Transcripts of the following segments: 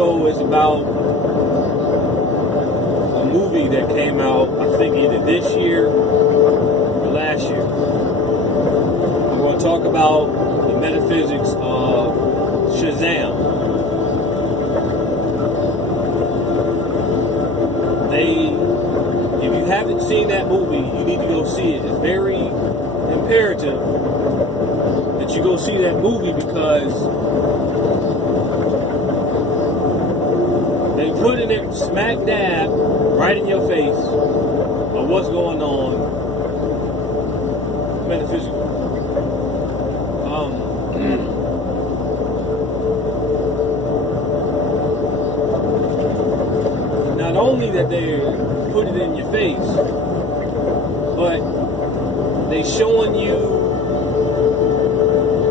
video is about a movie that came out, I think either this year or last year. I'm going to talk about the metaphysics of Shazam. If you haven't seen that movie, you need to go see it. It's very imperative that you go see that movie because they put in there smack dab right in your face of what's going on metaphysical. Not only that they put it in your face, but they showing you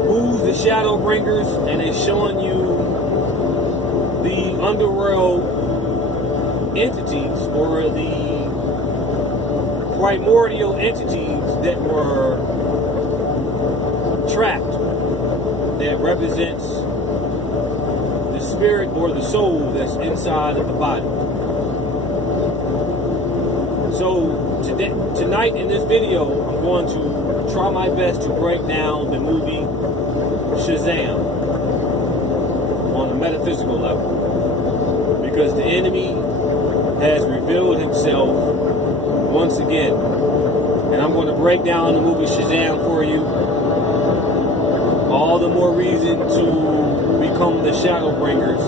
who's the shadow bringers, and they showing you the underworld entities or the primordial entities that were trapped, that represents the spirit or the soul that's inside of the body. So tonight in this video, I'm going to try my best to break down the movie Shazam on a metaphysical level, because the enemy has revealed himself once again, and I'm going to break down the movie Shazam for you. All the more reason to become the shadow bringers,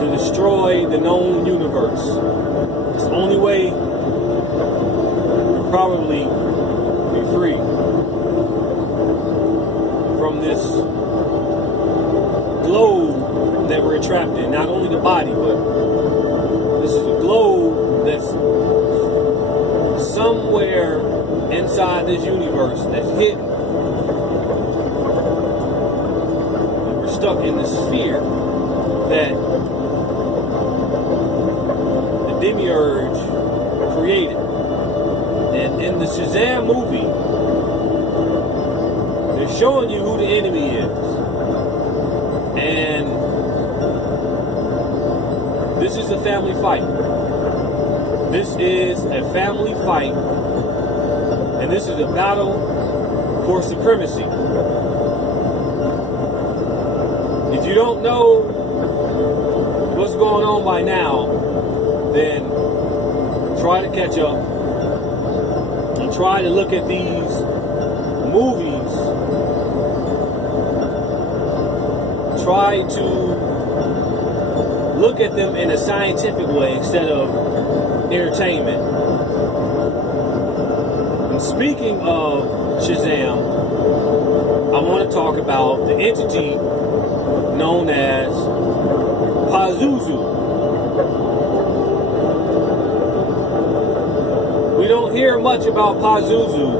to destroy the known universe. It's the only way to probably be free from this globe that we're trapped in. Not only the body, but this is a globe that's somewhere inside this universe that's hidden. And we're stuck in this sphere that Demiurge created. And in the Shazam movie, they're showing you who the enemy is. And this is a family fight. This is a family fight. And this is a battle for supremacy. If you don't know what's going on by now, then try to catch up and try to look at these movies. Try to look at them in a scientific way instead of entertainment. And speaking of Shazam, I want to talk about the entity known as Pazuzu. We don't hear much about Pazuzu,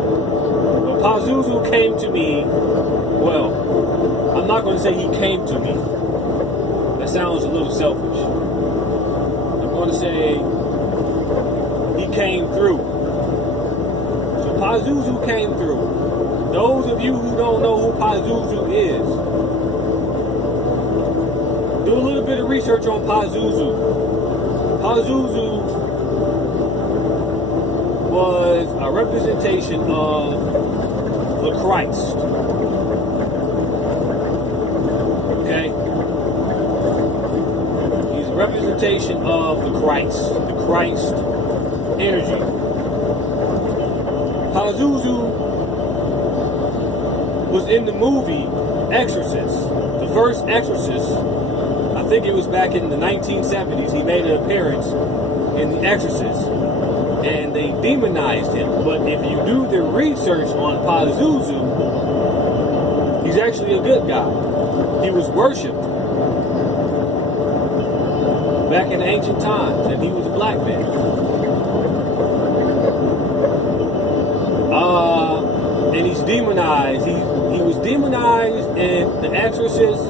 but Pazuzu came to me, well, I'm not going to say he came to me. That sounds a little selfish. I'm going to say he came through. So Pazuzu came through. Those of you who don't know who Pazuzu is, do a little bit of research on Pazuzu. Pazuzu was a representation of the Christ. Okay? He's a representation of the Christ energy. Pazuzu was in the movie Exorcist, the first Exorcist. I think it was back in the 1970s. He made an appearance in The Exorcist. And they demonized him. But if you do the research on Pazuzu, he's actually a good guy. He was worshipped back in ancient times, and he was a black man. And he's demonized. He was demonized in The Exorcist,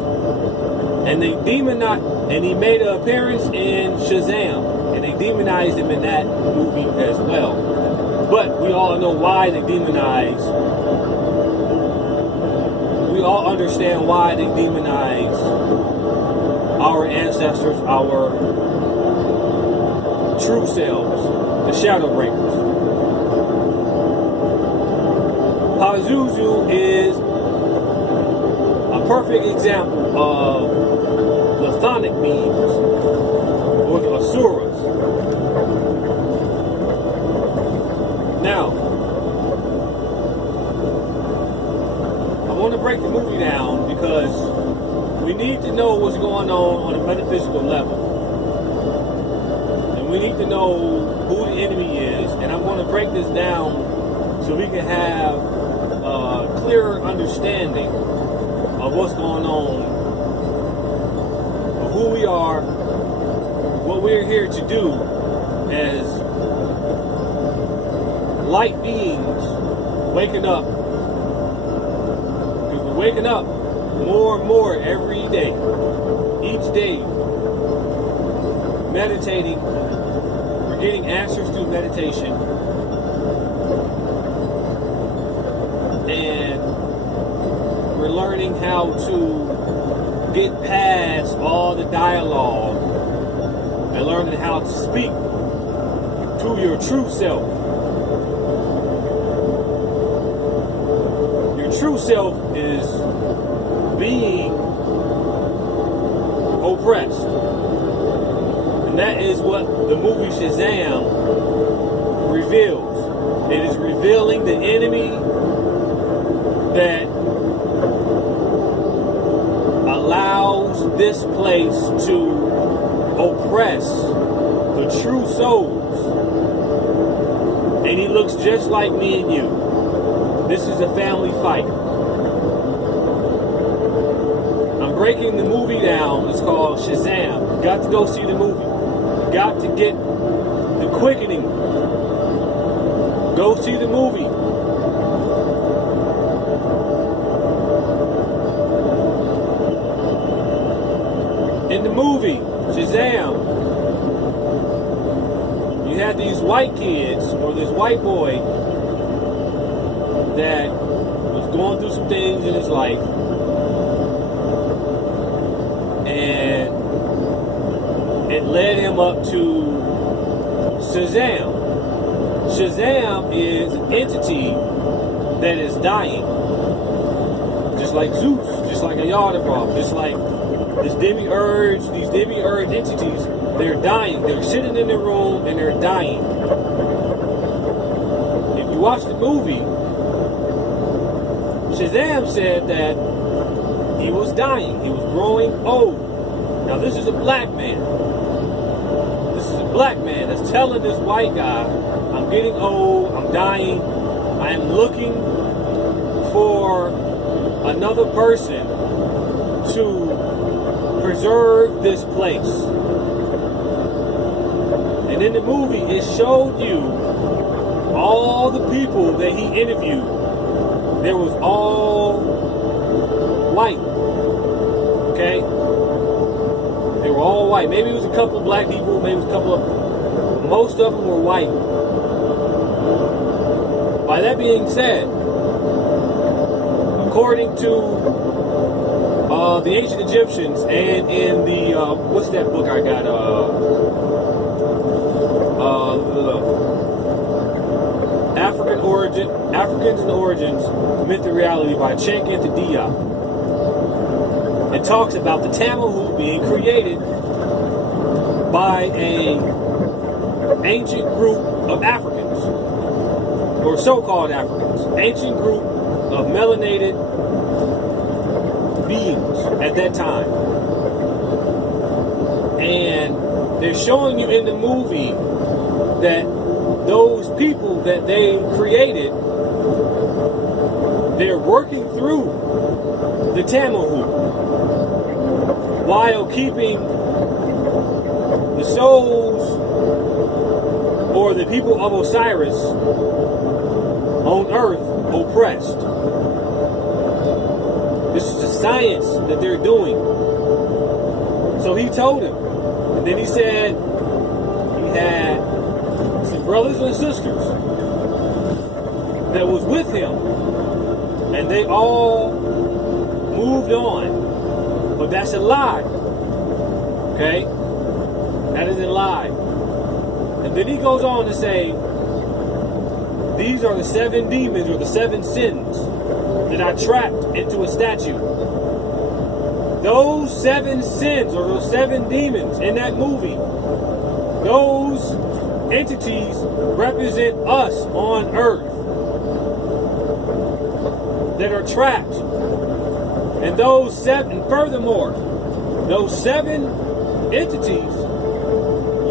and they demonized, and he made an appearance in Shazam. And they demonized him in that movie as well. But we all know why they demonize. We all understand why they demonize our our ancestors, our true selves, the shadow breakers. Pazuzu is a perfect example of the chthonic beings, or the asuras. Now, I want to break the movie down because we need to know what's going on a metaphysical level. And we need to know who the enemy is. And I'm going to break this down so we can have a clearer understanding of what's going on, of who we are, what we're here to do as light beings waking up. Because we're waking up more and more every day, each day, meditating. We're getting answers through meditation, and we're learning how to get past all the dialogue and learning how to speak to your true self. Your true self is being oppressed. And that is what the movie Shazam reveals. It is revealing the enemy that allows this place to oppress the true souls. And he looks just like me and you. This is a family fight. I'm breaking the movie down. It's called Shazam. You got to go see the movie. You got to get the quickening. Go see the movie. In the movie Shazam, you had these white kids, or this white boy that was going through some things in his life, and it led him up to Shazam. Shazam is an entity that is dying, just like Zeus, just like a Yaldabaoth, just like these demiurge entities. They're dying. They're sitting in the room and they're dying. If you watch the movie, Shazam said that he was dying. He was growing old. Now this is a black man. This is a black man that's telling this white guy, I'm getting old, I'm dying, I am looking for another person to preserve this place. And in the movie, it showed you all the people that he interviewed. There was all white. Okay? They were all white. Maybe it was a couple of black people, maybe it was a couple of... Most of them were white. By that being said, according to the ancient Egyptians, and in the what's that book I got? Africans and Origins, Myth and Reality by Chenkith Diop. It talks about the Tamahu being created by an ancient group of Africans, or so-called Africans, ancient group of melanated beings at that time. And they're showing you in the movie that those people that they created, they're working through the Tamahu while keeping the souls or the people of Osiris on earth oppressed. This is the science that they're doing. So he told him. And then he said he had some brothers and sisters that was with him. And they all moved on. But that's a lie. Okay? That is a lie. And then he goes on to say, these are the 7 demons or the 7 sins that I trapped into a statue. Those 7 sins or those 7 demons in that movie, those entities represent us on earth that are trapped. And those 7, furthermore, those 7 entities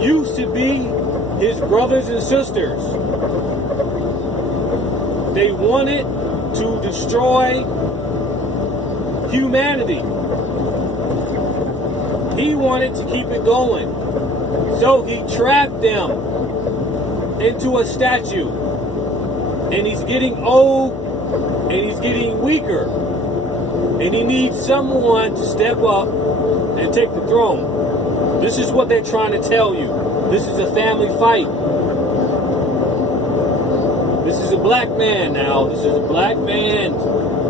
used to be his brothers and sisters. They wanted to destroy humanity. He wanted to keep it going. So he trapped them into a statue. And he's getting old and he's getting weaker. And he needs someone to step up and take the throne. This is what they're trying to tell you. This is a family fight. This is a black man now. This is a black man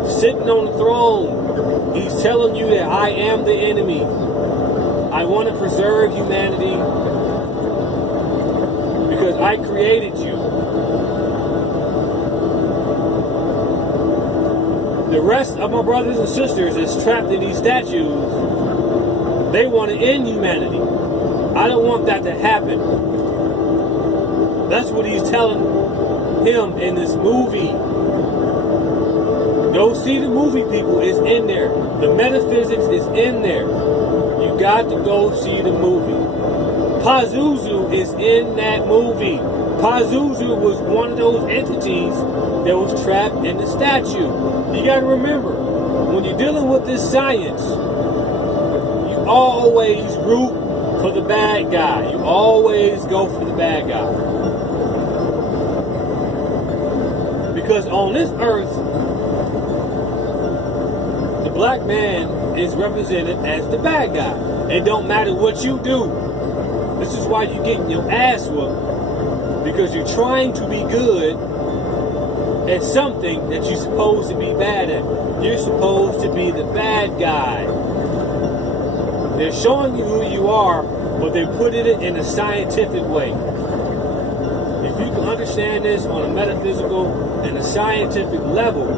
sitting on the throne. He's telling you that I am the enemy. I want to preserve humanity because I created you. The rest of my brothers and sisters that's trapped in these statues, they want to end humanity. I don't want that to happen. That's what he's telling him in this movie. Go see the movie, people. It's in there. The metaphysics is in there. You got to go see the movie. Pazuzu is in that movie. Pazuzu was one of those entities that was trapped in the statue. You got to remember, when you're dealing with this science, you always root for the bad guy. You always go for the bad guy. Because on this earth, the black man is represented as the bad guy. It don't matter what you do. This is why you're getting your ass whooped. Because you're trying to be good at something that you're supposed to be bad at. You're supposed to be the bad guy. They're showing you who you are, but they put it in a scientific way. If you can understand this on a metaphysical and a scientific level,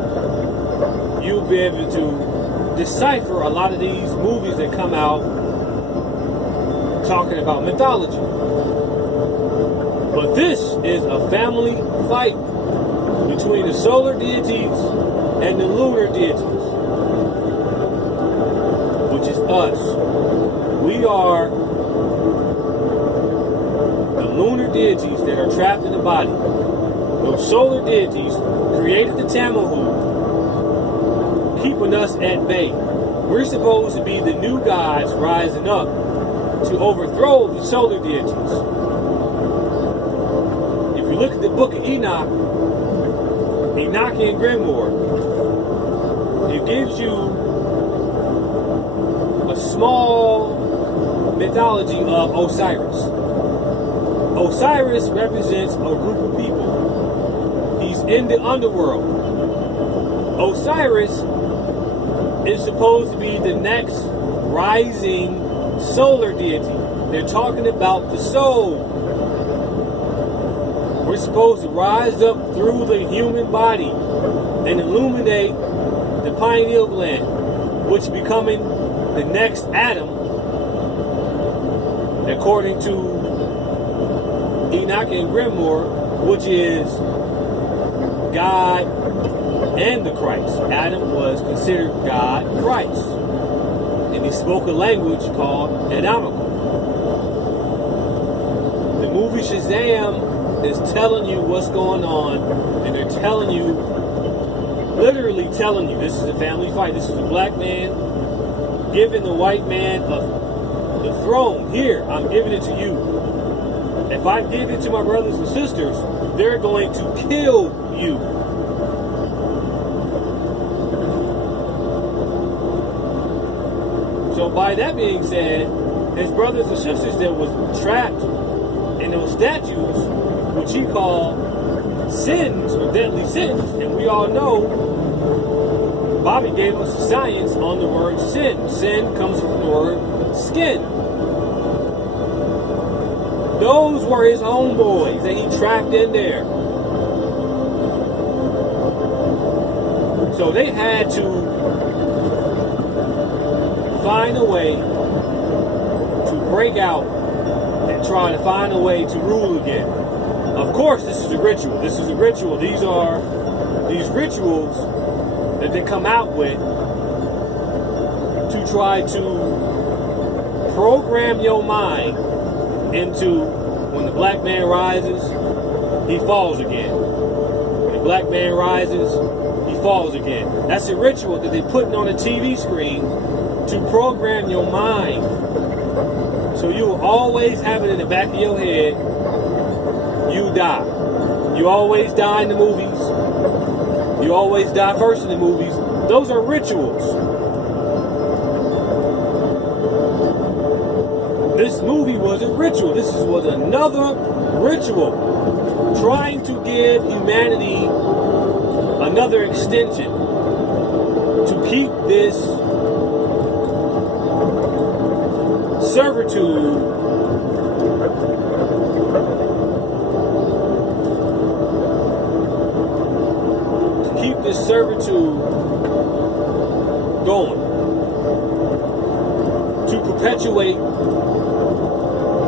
you'll be able to decipher a lot of these movies that come out talking about mythology. But this is a family fight between the solar deities and the lunar deities, which is us. We are the lunar deities that are trapped in the body. Those solar deities created the Tamahu, keeping us at bay. We're supposed to be the new gods rising up to overthrow the solar deities. If you look at the book of Enoch, Enochian Grimoire, it gives you a small mythology of Osiris. Osiris represents a group of people. He's in the underworld. Osiris is supposed to be the next rising solar deity. They're talking about the soul. We're supposed to rise up through the human body and illuminate the pineal gland, which is becoming the next Adam, according to Enoch and Grimoire, which is God and the Christ. Adam was considered God Christ, and he spoke a language called Adamical. The movie Shazam is telling you what's going on, and they're telling you, literally telling you, this is a family fight. This is a black man giving the white man the throne. Here, I'm giving it to you. If I give it to my brothers and sisters, they're going to kill you. So by that being said, his brothers and sisters that was trapped in those statues, which he called sins or deadly sins, and we all know Bobby gave us the science on the word sin. Sin comes from the word skin. Those were his homeboys that he trapped in there. So they had to find a way to break out and try to find a way to rule again. Of course, this is a ritual. This is a ritual. These are these rituals that they come out with to try to program your mind into when the black man rises, he falls again. When the black man rises, he falls again. That's a ritual that they're putting on a TV screen to program your mind. So you will always have it in the back of your head, you die. You always die in the movies. You always die first in the movies. Those are rituals. This movie was a ritual. This was another ritual trying to give humanity another extension to keep this servitude going, to perpetuate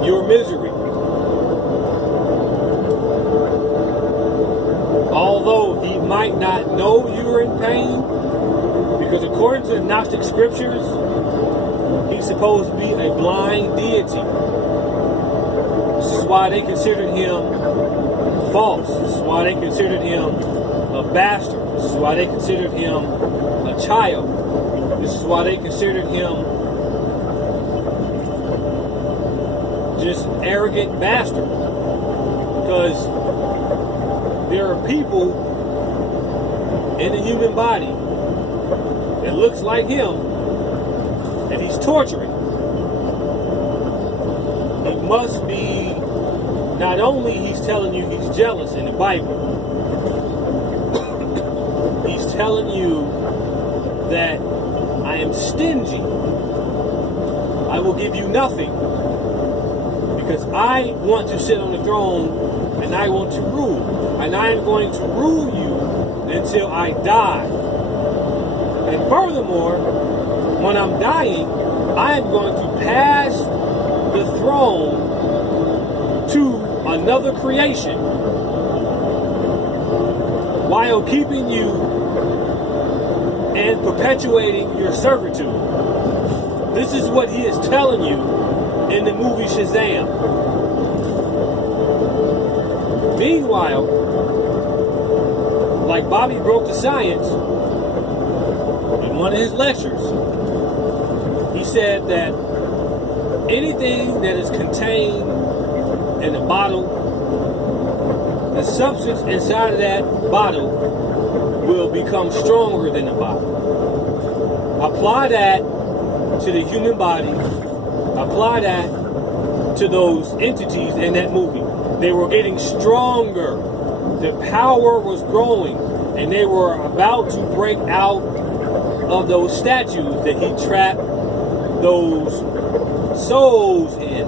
your misery. Although he might not know you're in pain, because according to the Gnostic scriptures, he's supposed to be a blind deity. This is why they considered him false. This is why they considered him a bastard. This is why they considered him a child. This is why they considered him just an arrogant bastard. Because there are people in the human body that looks like him and he's torturing. He must be, not only he's telling you he's jealous in the Bible, he's telling you that I am stingy. I will give you nothing because I want to sit on the throne and I want to rule. And I am going to rule you until I die. And furthermore, when I'm dying, I am going to pass the throne to another creation while keeping you and perpetuating your servitude. This is what he is telling you in the movie Shazam. Meanwhile, like Bobby broke the science in one of his lectures, he said that anything that is contained in a bottle, the substance inside of that bottle will become stronger than the bottle. Apply that to the human body. Apply that to those entities in that movie. They were getting stronger. The power was growing. And they were about to break out of those statues that he trapped those souls in.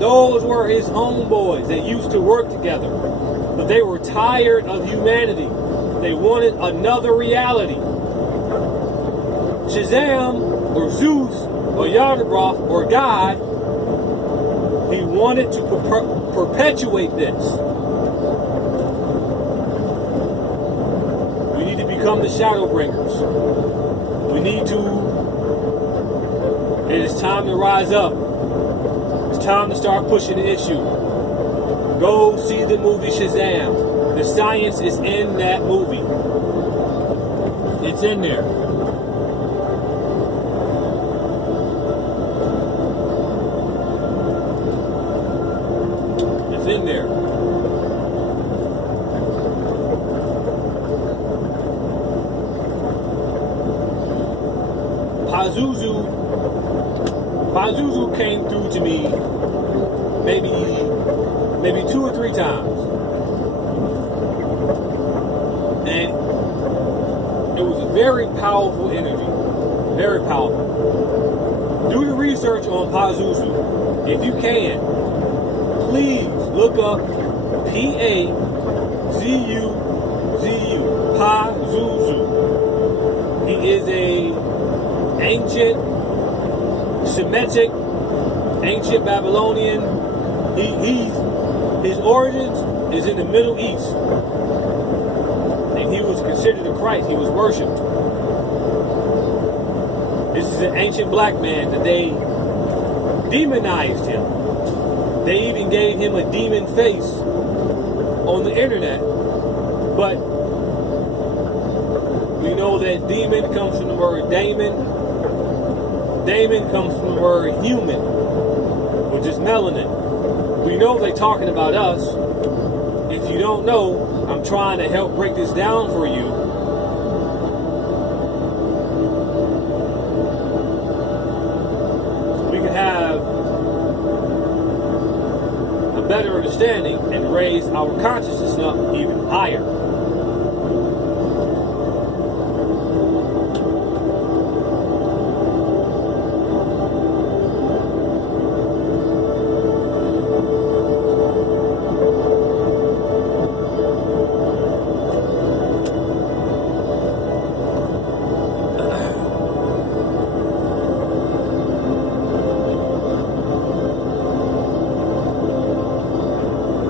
Those were his homeboys that used to work together. But they were tired of humanity. They wanted another reality. Shazam, or Zeus, or Yaldabaoth, or God, he wanted to perpetuate this. We need to become the shadow bringers. We need to, it is time to rise up. It's time to start pushing the issue. Go see the movie Shazam. The science is in that movie. It's in there. It's in there. Pazuzu came through to me maybe 2 or 3 times. And it was a very powerful energy. Very powerful. Do the research on Pazuzu if you can. please look up P-A-Z-U-Z-U, Pazuzu. He is a ancient Semitic, ancient Babylonian. His origins is in the Middle East. And he was considered a Christ. He was worshipped. This is an ancient black man that they demonized him. They even gave him a demon face on the internet. But we know that demon comes from the word daemon. Daemon comes from the word human, which is melanin. We know they're talking about us. If you don't know, I'm trying to help break this down for you. So we can have a better understanding and raise our consciousness up even higher.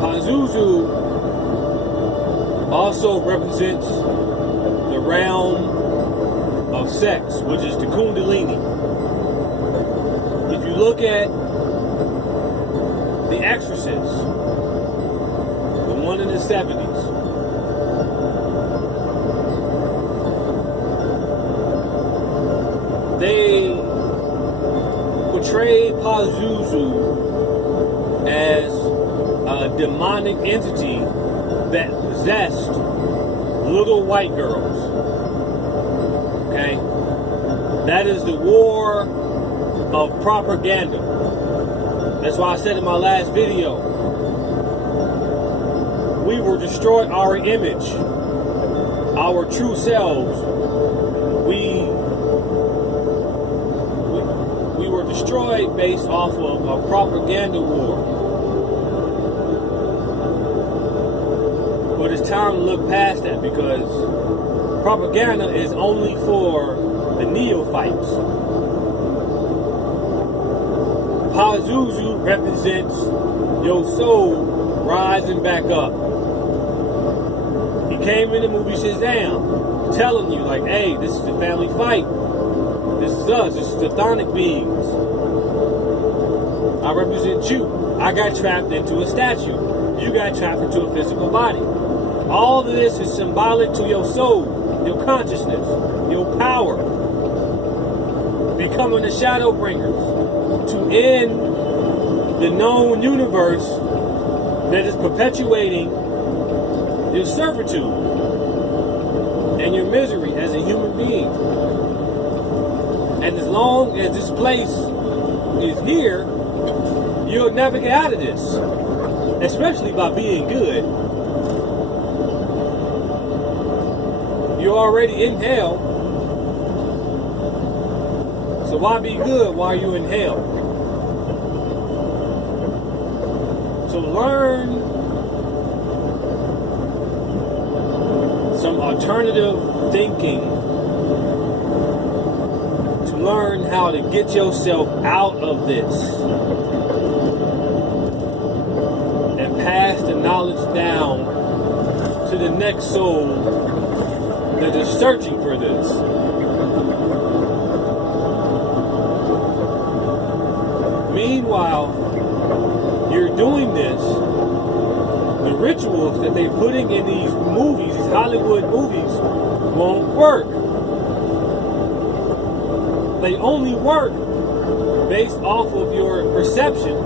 Pazuzu also represents the realm of sex, which is the Kundalini. If you look at The Exorcist, the one in the 70s, they portrayed Pazuzu as a demonic entity that possessed little white girls. Okay? That is the war of propaganda. That's why I said in my last video, we will destroy our image, our true selves. We were destroyed based off of a propaganda war. But it's time to look past that, because propaganda is only for the neophytes. Pazuzu represents your soul rising back up. He came in the movie Shazam, telling you like, hey, this is a family fight. This is us. This is the chthonic beings. I represent you. I got trapped into a statue. You got trapped into a physical body. All of this is symbolic to your soul, your consciousness, your power. Becoming the shadow bringers to end the known universe that is perpetuating your servitude and your misery as a human being. And as long as this place is here, you'll never get out of this, especially by being good. You're already in hell, so why be good while you're in hell? So learn some alternative thinking to learn how to get yourself out of this and pass the knowledge down to the next soul that is searching for this. Meanwhile, you're doing this, the rituals that they're putting in these movies, these Hollywood movies, won't work. They only work based off of your perception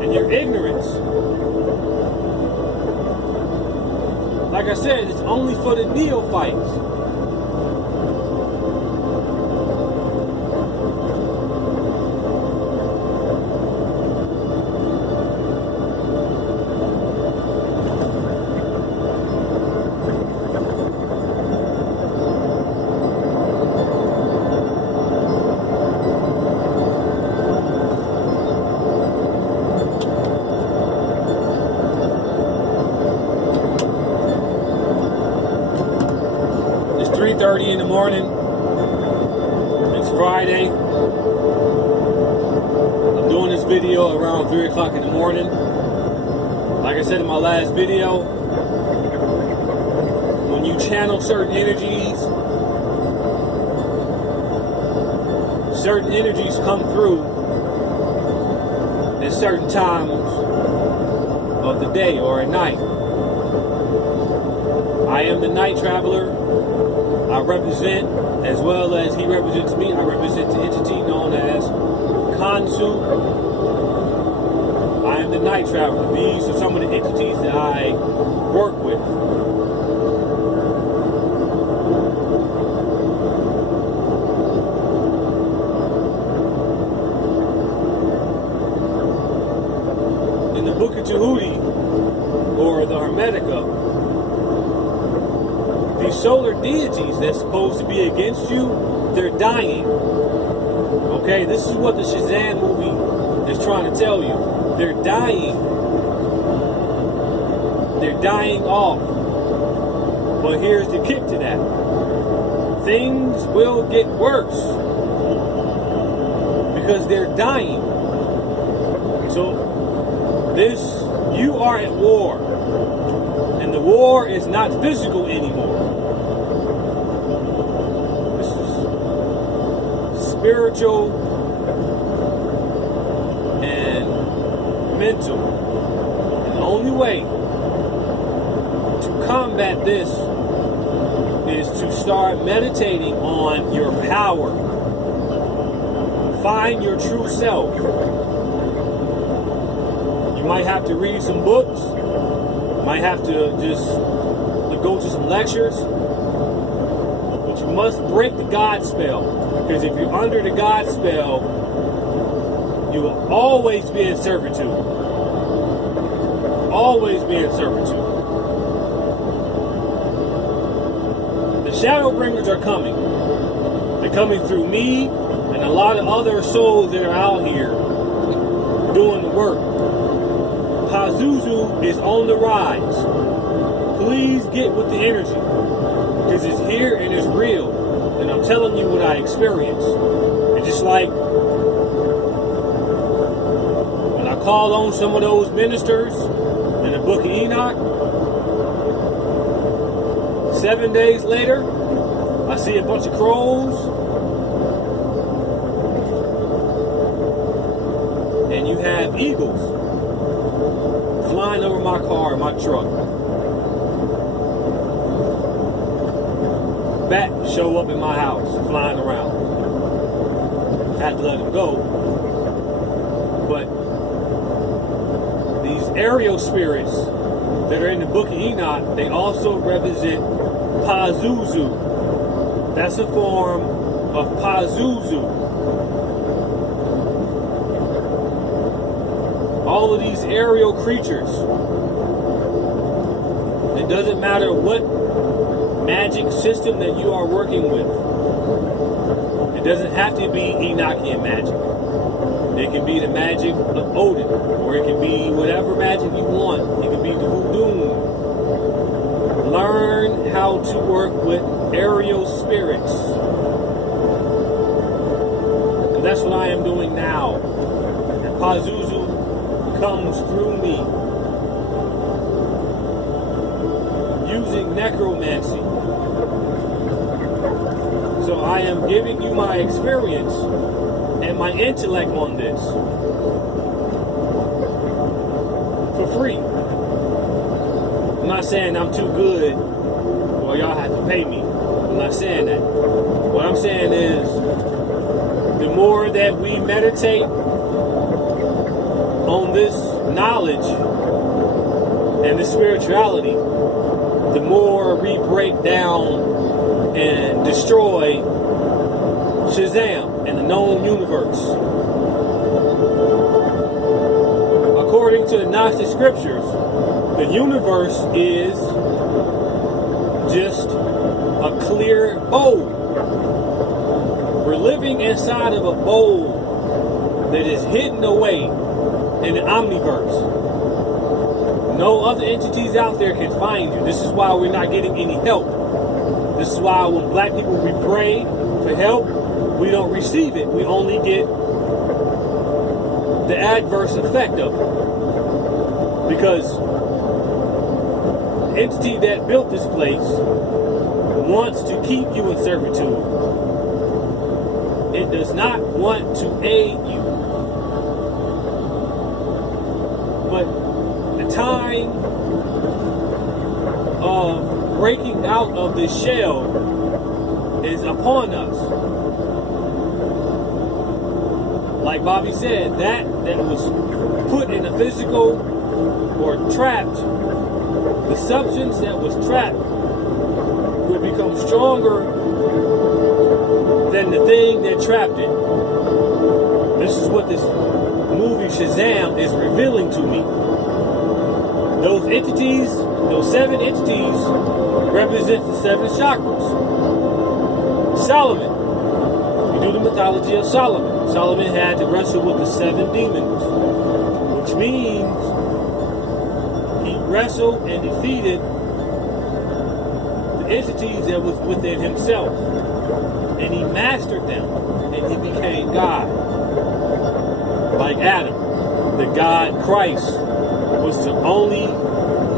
and your ignorance. Like I said, it's only for the neophytes. 3:30 in the morning. It's Friday. I'm doing this video around 3 o'clock in the morning. Like I said in my last video, when you channel certain energies come through at certain times of the day or at night. I am the night traveler. I represent, as well as he represents me, I represent the entity known as Kansu. I am the night traveler. These are some of the entities that I work with. In the Book of Tahuti, or the Hermetica, these solar deities that's supposed to be against you, they're dying. Okay, this is what the Shazam movie is trying to tell you. They're dying. They're dying off. But here's the kick to that. Things will get worse because they're dying. So you are at war. And the war is not physical anymore. This is spiritual and mental. And the only way to combat this is to start meditating on your power. Find your true self. You might have to read some books. Might have to just go to some lectures, but you must break the God spell, because if you're under the God spell, you will always be in servitude. Always be in servitude. The shadow bringers are coming. They're coming through me and a lot of other souls that are out here doing the work. Pazuzu is on the rise. Please get with the energy, because it's here and it's real. And I'm telling you what I experienced. It's just like when I call on some of those ministers in the Book of Enoch, 7 days later, I see a bunch of crows, and you have eagles flying over my car, my truck. Bats show up in my house, flying around. I had to let them go. But these aerial spirits that are in the Book of Enoch, they also represent Pazuzu. That's a form of Pazuzu. All of these aerial creatures. It doesn't matter what magic system that you are working with. It doesn't have to be Enochian magic. It can be the magic of Odin, or it can be whatever magic you want. It can be the voodoo. Learn how to work with aerial spirits. And that's what I am doing now. And Pazuzu comes through me using necromancy. So I am giving you my experience and my intellect on this for free. I'm not saying I'm too good or y'all have to pay me. I'm not saying that. What I'm saying is, the more that we meditate on this knowledge and this spirituality, the more we break down and destroy Shazam and the known universe. According to the Gnostic scriptures, the universe is just a clear bowl. We're living inside of a bowl that is hidden away in the omniverse. No other entities out there can find you. This is why we're not getting any help. This is why when black people, we pray for help, we don't receive it. We only get the adverse effect of it. Because the entity that built this place wants to keep you in servitude. It does not want to aid you. But the time of breaking out of this shell is upon us. Like Bobby said, that was put in a physical or trapped, the substance that was trapped will become stronger than the thing that trapped it. This is what this movie Shazam is revealing to me. Those entities, those 7 entities, represent the 7 chakras. Solomon, we do the mythology of Solomon. Solomon had to wrestle with the 7 demons, which means he wrestled and defeated the entities that was within himself. And he mastered them, and he became God. Like Adam, the God Christ was the only